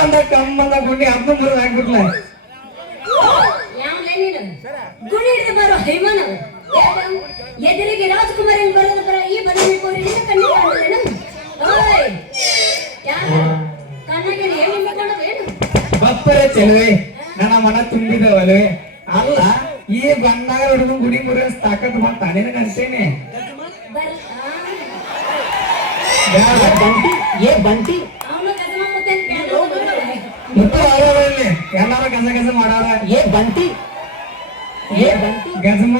ಅಂದ ಕಮ್ಮಂದ ಗುಂಡಿ ಅದನ್ನ ಮುರಿದು ಹಾಕ್ಬಿಟ್ಲ. ಗುಡಿ ಹಿಡಿದು ಬರೋ ಹೈಮಾನ? ಎದುರಿಗೆ ರಾಜ್ಕುಮಾರ್ ಹೆಂಗ್ ಬರೋದು ಬರ ಈ ಬದನೆ ಕೋರಿ ನಿನ್ನ ಕಣ್ಣಿಗೆ ಕಾಣಲೇನು ಓಯ್! ಯಾರ? ಏನು? ನಿಂತ್ಕೊಂಡದೇನು ಬಪ್ಪರೆ ಚೆಲುವೆ ನನ್ನ ಮನ ತುಂಬಿದವಲ್ವೇ ಅಲ್ಲ ಈ ಬಂದಾಗ ಹುಡುಗ ಗುಡಿ ಮುರಿಯೋ ತಾಕತ್ ಬಂತ ನಿನಗೆ ಅನ್ಸೇನೆ ಯಾ ಬಂಟಿ ಏ ಬಂಟಿ. ಎಲ್ಲಾರು ಗಜ ಗಜ ಮಾಡಾರ ಏ ಬಂತಿ ಏ ಬಂತಿ ಗಜಮ್ಮ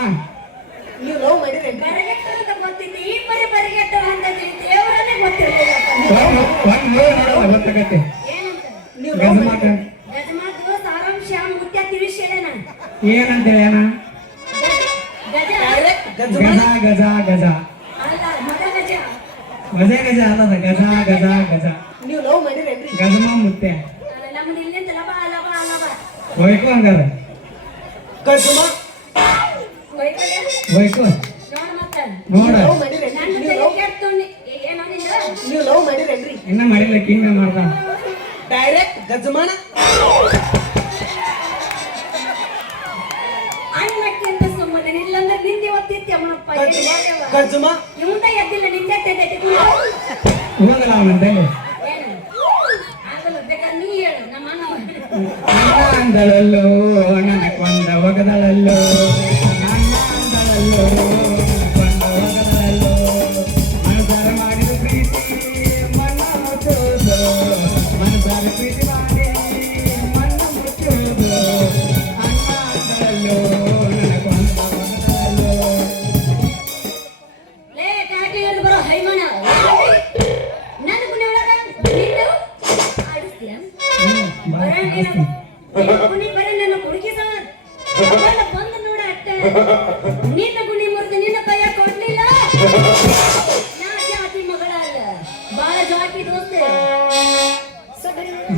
ಗೊತ್ತಾಗತ್ತೆ ಏನಂತ ಏನ ಗಜ ಗಜ ಗಜ ಗಜ ಗಜ ಅಲ್ಲದ ಗಜ ಗಜ ನಿಂತಲ್ಲ ಬಾ ಅಲ್ಲ ಬಾ ಅಲ್ಲ ಬಾ ಒಯ್ಕೋ ಹಂಗಾರ ಕಸುಮ ಒಯ್ಕೋ ನೋಡ. ನೀವು ಲವ್ ಮಾಡಿರೇನ್ರಿ? ಇನ್ನ ಮಾಡಿಲ್ಲ ಕಿಂಗ್ ಮಾಡ್ದ. ಡೈರೆಕ್ಟ್ ಗಜಮಾನ. ಗಜಮ ಇವಂದ ಎದ್ದಿಲ್ಲ ನಿಂದೆ ತೆಗೆದಿಟ್ಟು ಹೋಗಲ್ಲ ಅವನಂತೆ ಒಂದಲಲ್ಲೋ ನನಗೊಂದ ಒಗದಳಲ್ಲೋ ನಿನ್ನ ಗುಣಿ ಮುರಿದು ನಿನ್ನ ಕೈಯ ಕೊಡ್ಲಿಲ್ಲ. ನಾ ಜಾತಿ ಮಗಳ ಅಲ್ಲ ಬಾಳ ಜಾತಿ ದೋಸ್ತ.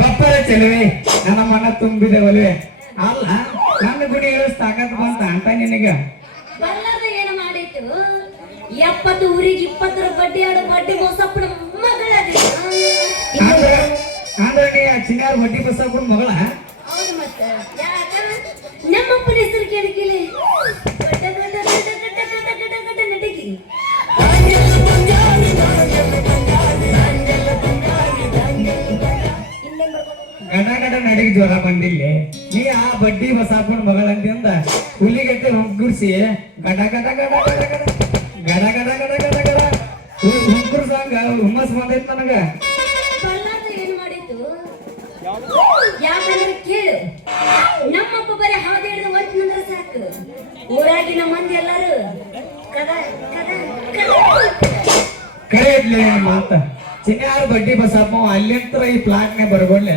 ಬಪ್ಪರ ಚೆಲುವೆ ನನ್ನ ಮನ ತುಂಬಿದೆ ಒಲುವೆ ಅಲ್ಲ ನನ್ನ ಗುಡಿ ಹೇಳಸ್ ತಾಕತ್ ಬಂತ ಅಂತ ನಿನಗ? ಬಲ್ಲಾದ ಏನು ಮಾಡಿತ್ತು ಎಪ್ಪತ್ತು ಊರಿಗೆ ಇಪ್ಪತ್ತರ ಬಡ್ಡಿ ಆಡೋ ಬಡ್ಡಿ ಮೋಸಪ್ಪನ ಮಗಳ ಅಂದ್ರೆ ನೀ ಚಿಂಗಾರ ಬಡ್ಡಿ ಬಸಪ್ಪನ ಮಗಳ? ಹೌದು ಮತ್ತೆ. ನಮ್ಮಪ್ಪನ ಹೆಸರು ಕೇಳಿಕಿಲಿ ನಡಿಗೆ ಜ್ವರ ಬಂದಿಲ್ಲ. ನೀ ಆ ಬಡ್ಡಿ ಬಸಪ್ಪನ ಮಗಳ ಅಂದಿಂದ ಹುಲಿಗಟ್ಟೆ ಹುಗ್ಗುರ್ಸಿ ಗಡ ಗಡ ಗಡ ಗಡ ಗಡ ಗಡ. ಗಡ ಗಡ ಗಡ ಗಡ ಹುಗ್ಗುರ್ ಸಾಂಗ ಹುಮ್ಮಸ್ ಬಂದೈತ್ ನನಗ. ಏನ್ ಮಾಡಿತ್ತು ಯಾಕಂದ್ರೆ ಕೇಳು. ಬರೀ ಹಾದಿ ಹಿಡಿದು ನಂದ್ರೆ ಸಾಕು. ಊರಾಗಿನ ಮಂದಿ ಎಲ್ಲಾರು ಕದ ಕದ ಕದ. ಕರೆ ಇಡ್ಲಿ ಮಾತ ಚಿನ್ನಾರ ಬಡ್ಡಿ ಬಸಪ್ಪ ಅಲ್ಲಿಂತ್ರ ಈ ಪ್ಲಾಟ್ ನೇ ಬರ್ಗೊಳ್ಳೆ.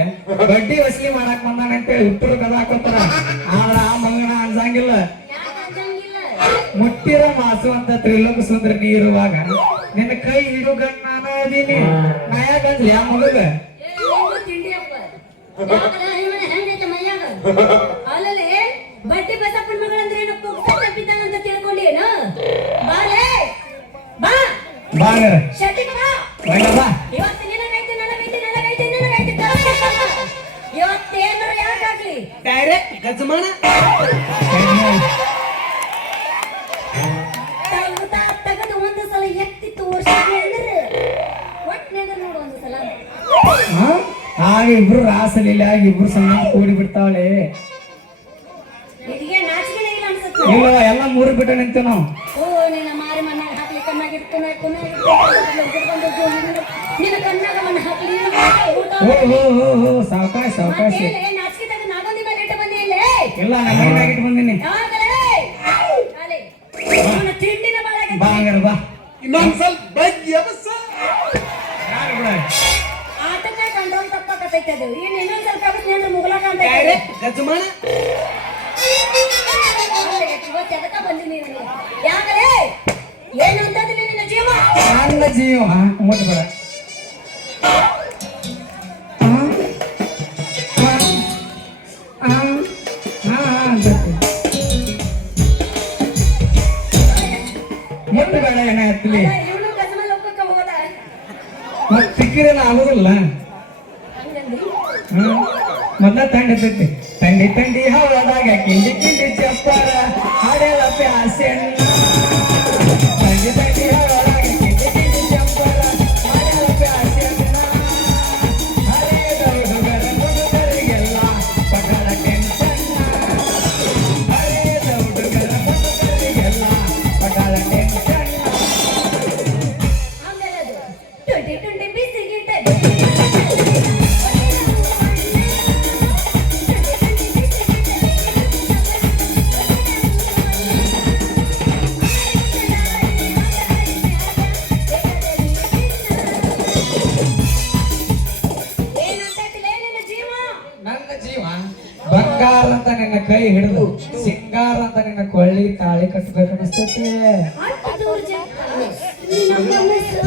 ಬಡ್ಡಿ ವಸೂಲಿ ಮಾಡಕ್ ಬಂದಾನಂತೆ ಹುಟ್ಟರು ಕದ ಹಾಕೋತಾರ. ಆದ್ರ ಆ ಮಂಗನ ಅನ್ಸಂಗಿಲ್ಲ. ಮುಟ್ಟಿರ ಮಾಸು ಅಂತ ತ್ರಿಲೋಕ ಸುಂದ್ರ ನೀರುವಾಗ ನಿನ್ನ ಕೈ ಹಿಡು ಗಣ್ಣ ನಾನು ಅದೀನಿ. ನಾ ಯಾ ಅನ್ಸ್ಲಿ ಆ ಮಗಗ ಹೆಂಗೈತೆ ಮೈಯಾಗ? ಹಂಗಾರೆ ಡೈರೆಕ್ಟ್ ಇಬ್ರು ರಾಸಲಿಲ್ಲ ಇಬ್ರು ಸಣ್ಣ ಕೂಡಿ ಬಿಡ್ತಾವಳೆ ಇಲ್ಲವ ಎಲ್ಲ ಮೂರು ಬಿಟ್ಟ ನಿಂತು ನಾವು. ಕಣ್ಣಾಗಿರ್ತಾನೆ ನಿನ್ನ ಕಣ್ಣಾಗ ಮನ ಹಾಕಲಿ ಸಾವಕಾಶ ಸಾವಕಾಶ. ನಾಚಿಕೆದಾಗ ನಾನು ನಿಮ್ಮ ಇಟ್ಟು ಬಂದಿಲ್ಲ ಇಲ್ಲ ನಮ್ಮ ಇಟ್ಟು ಬಂದಿನಿ. ತಿಂಡಿನ ಬಾ ಹಂಗಾರ ಬಾ. ಇನ್ನೊಂದು ಸ್ವಲ್ಪ ಬೈಕ್ ಎಬಸ ಆಟಕ್ಕೆ ಕಂಡೋನ್ ತಪ್ಪಾಕತೈತೆ ಅದು. ಏನು ಇನ್ನೊಂದು ಸ್ವಲ್ಪ ಆಗುತ್ತೆ ಮುಗಲಾಕ ಅಂತ ಗಜಮಾನ ஆண்ட ஜீவமா உங்கள்கிட்ட போகிறேன் ಸಿಕ್ಕಿರಲ್ಲ ಆಗೋದಿಲ್ಲ ಮೊದಲ ತಂಡಿ ತಂಡಿ ತಂಡಿ ತಂಡಿ ಹೌದಾಗ ಕಿಂಡಿ ಕಿಂಡಿ ಚಪ್ಪಾರ ಹಾಡೆಲ್ಲ ಹಾಸ್ಯ ಅಷ್ಟು ದೂರ ಜಾಗ ನನ್ನ ಮನಸ್ಸು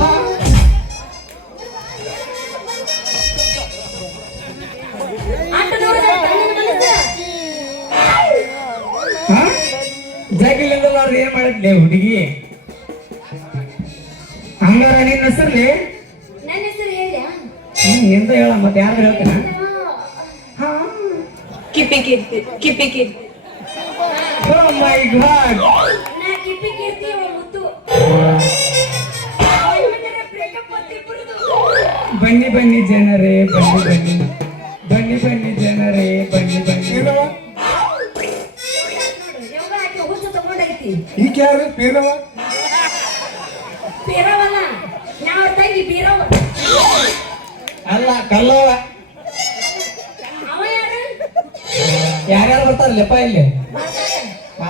ಜಗಿಲಿಂದಲಾರ್ದು ಏನ್ ಮಾಡಿದ್ಲೆ ಹುಡುಗಿ? ಹಂಗಾರ ನಿನ್ನ ಹೆಸರ್ಲಿ ನನ್ನ ಹೆಸರು ಹೇಳ್ಯಾ ಹ್ಮ್ ಎಂತ ಹೇಳ ಮತ್ತೆ ಯಾರು ಹೇಳ್ತಾನ ಹಾ. ಕಿಪಿ ಕಿಪ್ಪಿ ಕಿಪಿ ಕಿಪ್ಪಿ ಓ ಮೈ ಗಾಡ್ ನಾ ಕೀರ್ತಿ ಬನ್ನಿ ಬನ್ನಿ ಜನರೇ ಬನ್ನಿ ಬನ್ನಿ. ಬನ್ನಿ ಬನ್ನಿ ಜನರೇ ಬನ್ನಿ ಬನ್ನಿ. ಈಗ ಯಾರು? ಪೀರವ? ನಾವು ತಂಗಿ ಅಲ್ಲ ಕಲ್ಲವ ಅವ ಯಾರು? ಯಾರ್ಯಾರು ಬರ್ತಾರ ಲೆಪ್ಪ ಇಲ್ಲಿ?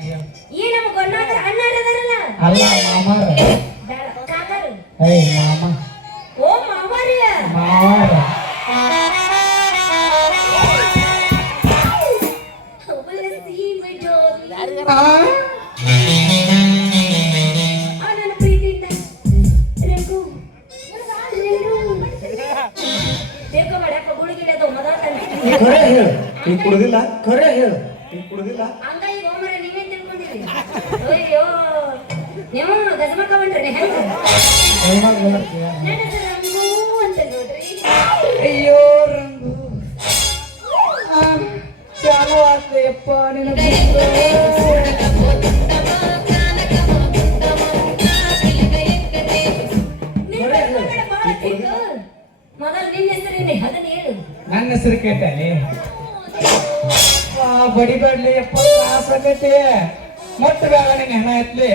ಈ ನಮ್ಮ ಗೊನ್ನಾದ್ರ ಅದಾರಲ್ಲ? ಅಲ್ಲ ಮಾಮಾರ. ಮಾಮ. ಓ ಕುಡ್ದಿಲ್ಲ ಖರೆ ಹೇಳು. ಕುಡ್ದಿಲ್ಲ ಹಂಗ ಈಗ ಹೋಮರ ನೀವೇ ತಿಳ್ಕೊಂಡಿರಿ ಅಯ್ಯೋ ನೀವು ಗಜಮಕ್ಕ ಬಂದ್ರಿ ಹೆಂಗ? ನನ್ನ ಹೆಸರು ರಂಗು ಅಂತ ನೋಡ್ರಿ. ಅಯ್ಯೋ ರಂಗು. ಚಾಲು ತಿಳ್ಕೊ. ಮೊದಲು ನಿನ್ನ ಹೆಸರು ಕೇಳ್ತಾನೆ ಬಡಿಬೇಡ್ಲಿ ಯಪ್ಪ ಆಸಕತೆ ಮೊಟ್ಟ ನಿನ್ನ ಹೆಣ ಎತ್ಲಿ.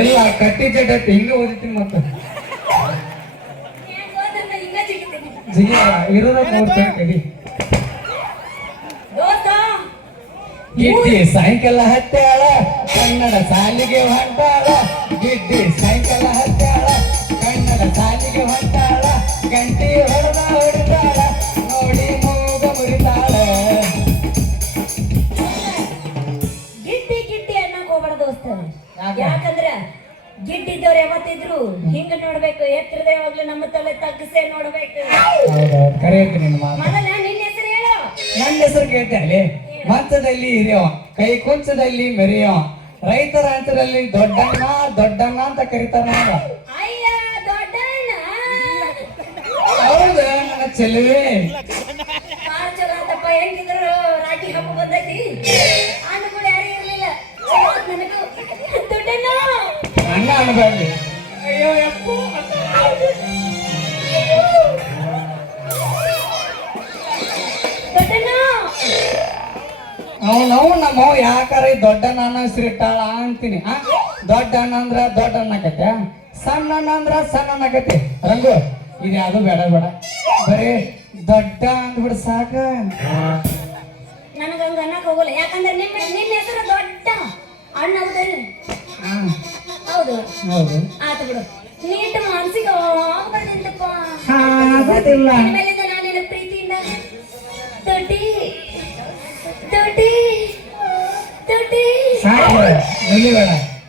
ಇಲ್ಲ ಕಟ್ಟಿ ಜಡ್ ಐತಿ ಹಿಂಗ ಓದಿತೀನಿ ಮತ್ತ. ಇರೋದ ನೋಡ್ತೇನೆ ಕಡಿ ಗಿಡ್ಡಿ ಸಾಯಂಕಾಲ ಹತ್ತಾಳ ಕನ್ನಡ ಸಾಲಿಗೆ ಹೊಂಟಾಳ. ಗಿಡ್ಡಿ ಸಾಯಂಕಾಲ ಹತ್ತಾಳ ಕನ್ನಡ ನೋಡ್ಬೇಕು. ಹೌದೌದು ಕರೆ ಐತಿ ನಿನ್ನ ಮೊದಲ ನಿನ್ನ ಹೆಸರು ಹೇಳು. ನನ್ನ ಹೆಸರು ಕೇಳ್ತಾಳೆ ಮಂಚದಲ್ಲಿ ಹಿರಿಯೋ ಕೈ ಕುಂಚದಲ್ಲಿ ಮೆರೆಯೋ ರೈತರ ಹಂತದಲ್ಲಿ ದೊಡ್ಡಣ್ಣ ದೊಡ್ಡಣ್ಣ ಅಂತ ಕರೀತಾರ ನೋಡ ಅಯ್ಯ ದೊಡ್ಡಣ್ಣ. ಹೌದು ನನ್ನ ಚೆಲುವೆ. ಬಾಳ ಚಲೋ ಆತಪ್ಪ ಹೆಂಗಿದ್ರು ರಾಖಿ ಹಬ್ಬ ಬಂದೈತಿ. ಅಣ್ಣ ಕೂಡ ಯಾರು ಇರ್ಲಿಲ್ಲ. ಚಲೋ ಆತ್ ನನಗೂ ದೊಡ್ಡಣ್ಣ. ಅಣ್ಣ ಅನ್ಬೇಡ್ರಿ. ನಮ್ಮ ಯಾಕಾರ ದೊಡ್ಡ ಅಣ್ಣ ಹೆಸರಿಟ್ಟಾಳ ಅಂತೀನಿ ಆ ದೊಡ್ಡ ಅಣ್ಣ ಅಂದ್ರ ದೊಡ್ಡ ಅನ್ನಕತ್ತೆ ಸಣ್ಣ ಅಣ್ಣ ಅಂದ್ರ ಸಣ್ಣ ಅನ್ನಕತ್ತೆ ರಂಗು ಇದು ಯಾವುದು ಬೇಡ ಬೇಡ. ಬರೀ ದೊಡ್ಡ ಅಂದ್ಬಿಡ ಸಾಕ. ನನಗೊಂದು ಹಂಗ ಅನ್ನಕ್ ಹೋಗಲ್ಲ. ಯಾಕಂದ್ರೆ ನಿಮ್ಮ ನಿಮ್ಮ ಹೆಸರು ದೊಡ್ಡ ಅಣ್ಣ ಹಾ. ಹೌದು. ಹೌದು. ಆತು ಬಿಡು. ನೀಟ್ ಹಾ ಇನ್ಮೇಲಿಂದ ನಾನು ನಿನ್ನ ಪ್ರೀತಿಯಿಂದ ತೊಟಿ ಸಾಕು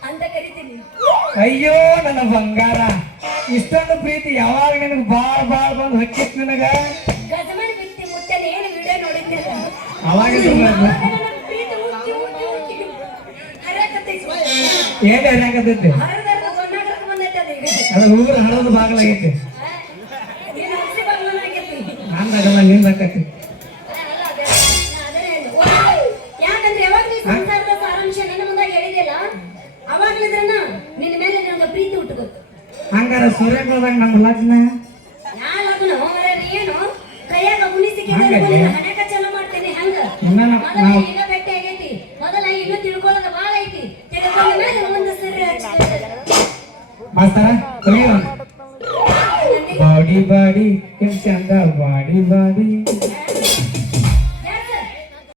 ಅಂತ ಕರಿತೀನಿ. ಅಯ್ಯೋ ನನ್ನ ಬಂಗಾರ. ಇಷ್ಟೊಂದು ಪ್ರೀತಿ ಯಾವಾಗ ನಿನಗೆ ಬಾಳ ಬಾಳ ಬಂದು ಹಚ್ಚಿತ್ತು ನಿನಗ? ಗಜಮನ್ ವ್ಯಕ್ತಿ ಮುತ್ತನ ಏನು ವಿಡಿಯೋ ನೋಡಿದ್ನಲ್ಲ ಅವಾಗ ನನ್ನ ಏನ್ ಏನಾಗತೈತಿ ಅದು ಊರು ಹಳದ ಬಾಗಲಾಗೈತಿ. ನೀನು ಹಸಿ ಬಾಗ್ಲನಾಗೈತಿ ನಂದಾಗಲ್ಲ ನಿಂದ ಆಕತಿ ಒಂದು ಸರಿ ನಮ್ಮ ಲಗ್ನ ಬಾಡಿ ಬಾಡಿ ಕೆಲ್ಸ ಚಂದ ಬಾಡಿ. ಬಾಡಿ